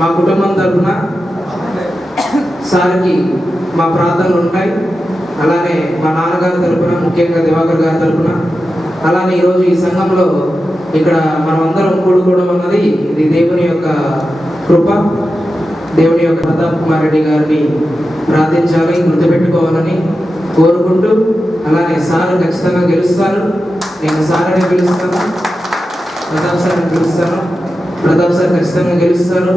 మా కుటుంబం తరఫున సార్కి మా ప్రార్థనలు ఉంటాయి. అలానే మా నాన్నగారి తరఫున ముఖ్యంగా దివాకర్ గారి తరఫున. అలానే ఈరోజు ఈ సంఘంలో ఇక్కడ మనమందరం కూడుకోవడం అన్నది ఇది దేవుని యొక్క కృప. దేవుని యొక్క ప్రతాప్ కుమార్ రెడ్డి గారిని ప్రార్థించాలి గుర్తుపెట్టుకోవాలని కోరుకుంటూ అలానే సార్ ఖచ్చితంగా గెలుస్తారు. నేను సార్ అని పిలుస్తాను ప్రతాప్ సార్ అని పిలుస్తాను. ప్రతాప్ సార్ ఖచ్చితంగా గెలుస్తారు.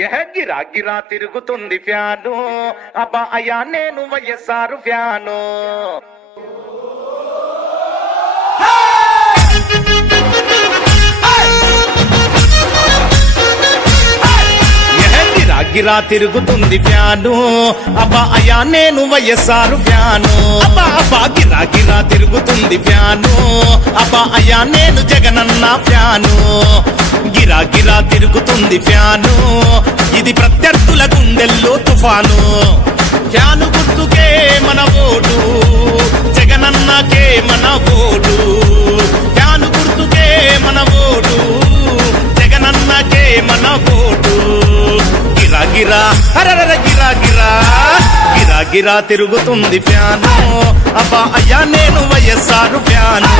ఎహ గిరా గిరా తిరుగుతుంది ఫ్యాను. అబ్బా అయ్యా నేను వైఎస్ఆర్ ఫ్యాను. గిరా తిరుగుతుంది ఫ్యాను. అబ్బా అయా నేను వైఎస్ఆర్ ఫ్యాను. అబ్బా అబ్బా గిరా గిరా తిరుగుతుంది ఫ్యాను. అబ్బా అయా నేను జగనన్న ఫ్యాను. గిరా గిరా తిరుగుతుంది ఫ్యాను. ఇది ప్రత్యర్థుల గుండెల్లో తుఫాను. ఫ్యాను గుర్తుకే మన ఓటు. జగనన్నకే మన ఓటు. ఫ్యాను గుర్తుకే మన ఓటు. జగనన్నకే మన ఓటు. గిరా గిరా హరర గిరా గిరా. గిరా గిరా తిరుగుతుంది ఫ్యాను. అబ్బా అయ్యా నేను వయస్సారు ఫ్యాను.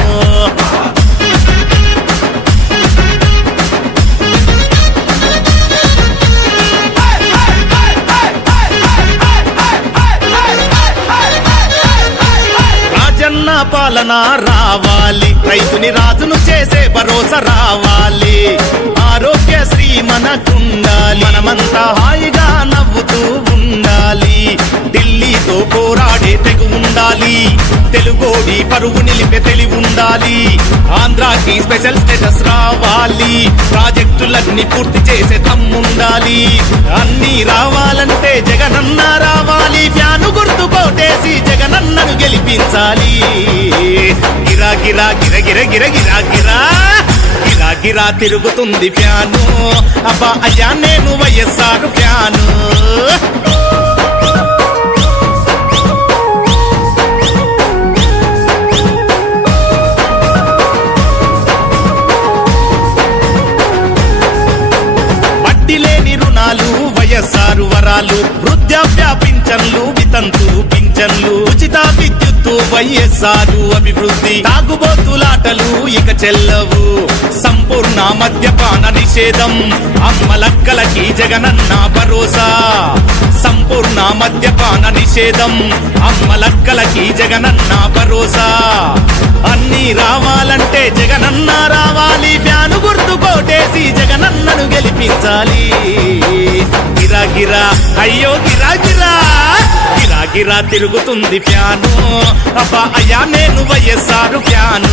పాలన రావాలి. రైతుని రాజును చేసే భరోసా రావాలి. ఆరోగ్యశ్రీ మనకుండాలి మనమంతా హాయిగా నవ్వుతూ ఉండాలి. ఢిల్లీతో పోరాడే తెగు ఉండాలి. తెలుగోడి పరువు నిలిపే తెలివి ఉండాలి. ఆంధ్రాకి స్పెషల్ స్టేటస్ రావాలి. ప్రాజెక్టులన్నీ పూర్తి చేసే దమ్ముండాలి అన్ని రావాలంటే జగనన్న రావాలి. ఫ్యాను గుర్తు కోటేసి జగనన్నను గెలిపించాలి. గిరా గిరా గిర గిర గిర గిరా గిరా. గిరా గిరా తిరుగుతుంది ఫ్యాను. అబ్బా అయ్యా నేను వైఎస్ఆర్ ఫ్యాను. వైఎస్ఆర్ వరాలు వృద్ధాప్య పింఛన్లు వితంతు పింఛన్లు. చేస్తూ వైఎస్ఆర్ అభివృద్ధి. తాగుబోతులాటలు ఇక చెల్లవు. సంపూర్ణ మద్యపాన నిషేధం. అమ్మలక్కలకి జగనన్న భరోసా. సంపూర్ణ మద్యపాన నిషేధం. అమ్మలక్కలకి జగనన్న భరోసా. అన్ని రావాలంటే జగనన్న రావాలి. ఫ్యాను గుర్తు కోటేసి జగనన్నను గెలిపించాలి. గిరా గిరా అయ్యో గిరా గిరా. గిరా తిరుగుతుంది ఫ్యాను. అబ్బా అయ్యా నేను వయస్సారు ఫ్యాను.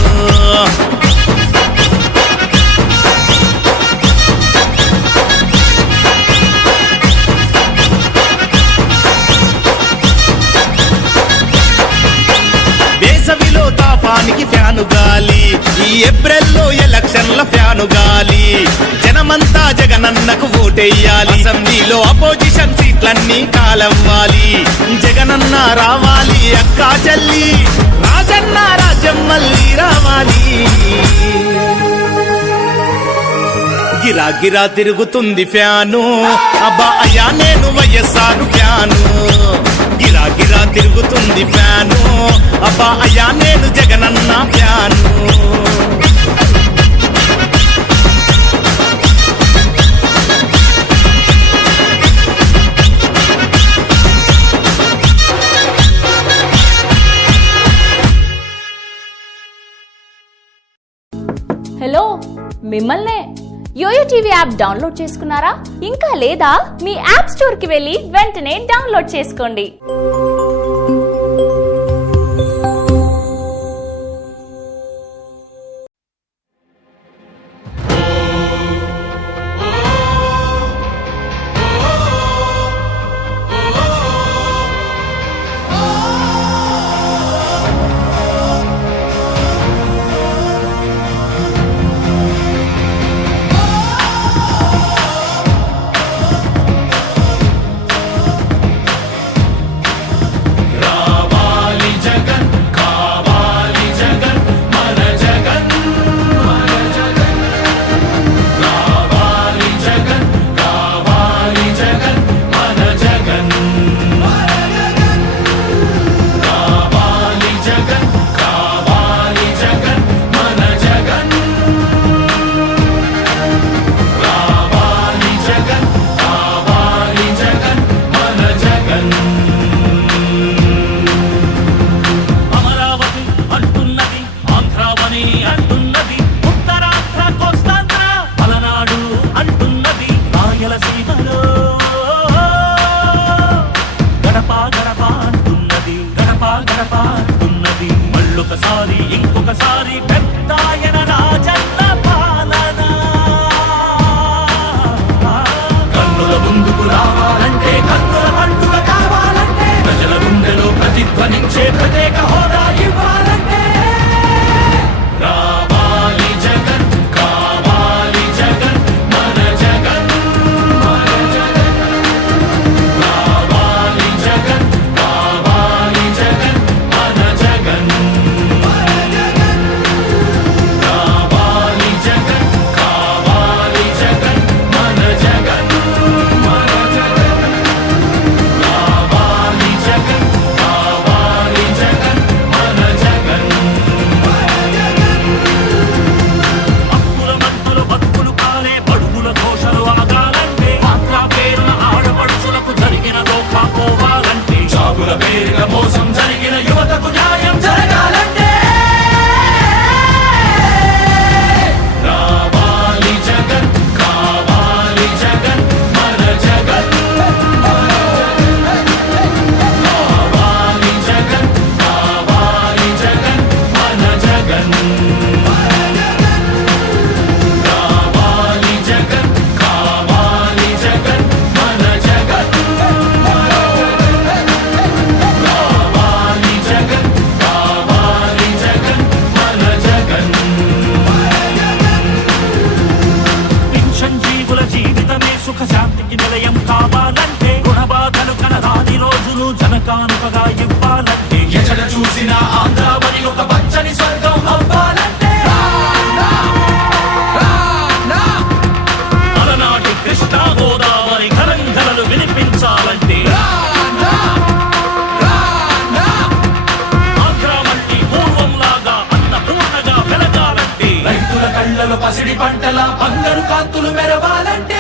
వేసవిలో ఫ్యాను గాలి. ఈ ఏప్రిల్లో ఎలక్షన్ల ఫ్యాను గాలి. జనమంతా జగనన్నకు ఓటెయ్యాలి. అసెంబ్లీలో అపోజిషన్ సీట్లన్నీ కాలవ్వాలి. జగనన్న రావాలి అక్కా చెల్లి. రాజన్న రాజ్యం మళ్ళీ రావాలి. గిరా గిరా తిరుగుతుంది ఫ్యాను. అబ్బా అయ్యా నేను వైఎస్ఆర్ ఫ్యాను. గిరా గిరా తిరుగుతుంది ఫ్యాను. అబ్బా అయ్యా నేను జగనన్న ఫ్యాను. హలో మిమ్మల్నే యోయో టీవీ యాప్ డౌన్లోడ్ చేసుకున్నారా? ఇంకా లేదా మీ యాప్ స్టోర్కి వెళ్ళి వెంటనే డౌన్లోడ్ చేసుకోండి. పంటల బంగారు కాంతులు మెరవాలంటే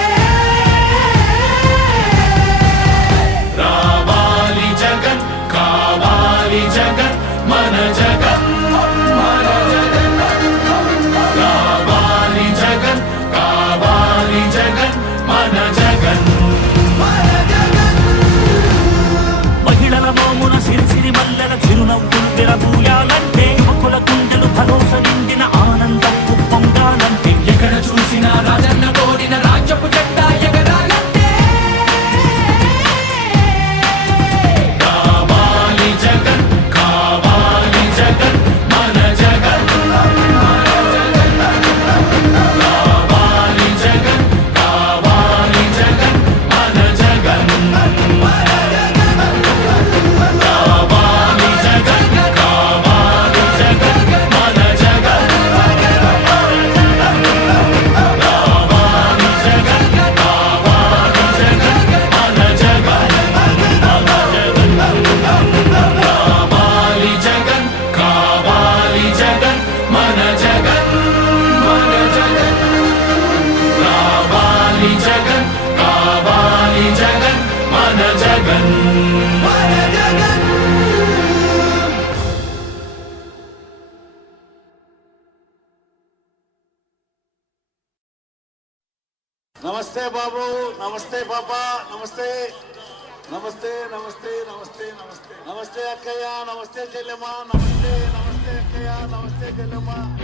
బాబు. నమస్తే బాబా. నమస్తే. నమస్తే నమస్తే నమస్తే నమస్తే. నమస్తే అక్కయ్య. నమస్తే చెల్లెమ్మ. నమస్తే నమస్తే అక్కయ్య. నమస్తే చెల్లెమ్మ.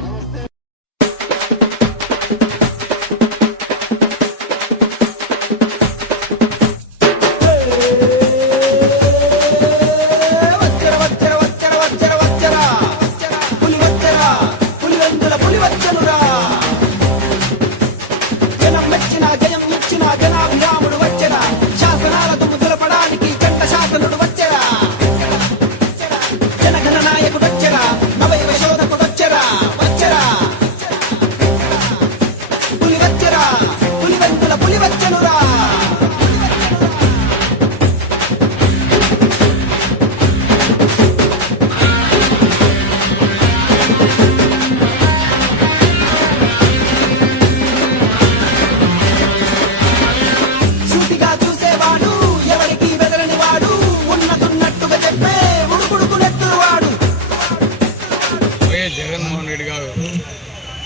గారు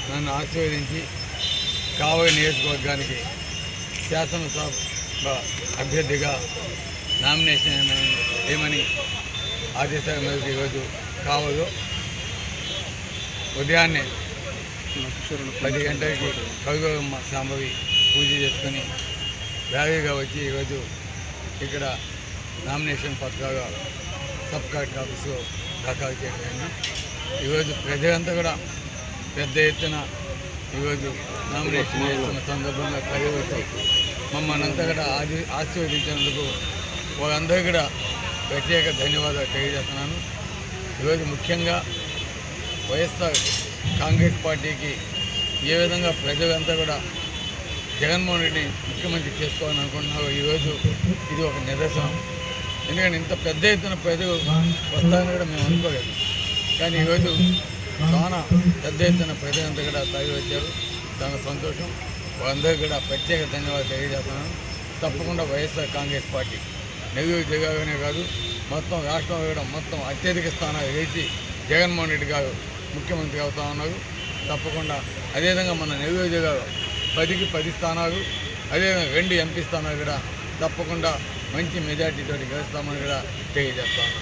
నన్ను ఆశీర్వదించి కావలి నియోజకవర్గానికి శాసనసభ అభ్యర్థిగా నామినేషన్ ఏమని ఆదేశాల మేరకు ఈరోజు కావదు. ఉదయాన్నే పది గంటలకి కవిగోమ్మ సాంబవి పూజ చేసుకొని వేగంగా వచ్చి ఈరోజు ఇక్కడ నామినేషన్ పత్రాలు సబ్ కలెక్టర్ ఆఫీసులో దాఖలు చేయడం జరిగింది. ఈరోజు ప్రజలంతా కూడా పెద్ద ఎత్తున ఈరోజు నామినేషన్ చేస్తున్న సందర్భంగా కలిగి మమ్మల్ని అంతా కూడా ఆది ఆశీర్వదించినందుకు వాళ్ళందరూ కూడా ప్రత్యేక ధన్యవాదాలు తెలియజేస్తున్నాను. ఈరోజు ముఖ్యంగా వైఎస్ఆర్ కాంగ్రెస్ పార్టీకి ఏ విధంగా ప్రజలంతా కూడా జగన్మోహన్ రెడ్డిని ముఖ్యమంత్రి చేసుకోవాలని అనుకుంటున్నారు ఈరోజు ఇది ఒక నిదర్శనం. ఎందుకంటే ఇంత పెద్ద ఎత్తున ప్రజలు వస్తారని కూడా మేము అనుకోలేదు. కానీ ఈరోజు చాలా పెద్ద ఎత్తున ప్రజలంతా కూడా తగి వచ్చారు. చాలా సంతోషం. వాళ్ళందరికీ కూడా ప్రత్యేక ధన్యవాదాలు తెలియజేస్తున్నాను. తప్పకుండా వైఎస్ఆర్ కాంగ్రెస్ పార్టీ నెల్లూరు జిల్లాలోనే కాదు మొత్తం రాష్ట్రంలో కూడా మొత్తం అత్యధిక స్థానాలు వేసి జగన్మోహన్ రెడ్డి గారు ముఖ్యమంత్రి అవుతా ఉన్నారు. తప్పకుండా అదేవిధంగా మన నెల్లూరు జిల్లాలో పదికి పది స్థానాలు అదేవిధంగా రెండు ఎంపీ స్థానాలు కూడా తప్పకుండా మంచి మెజార్టీతో గెలుస్తామని కూడా తెలియజేస్తాను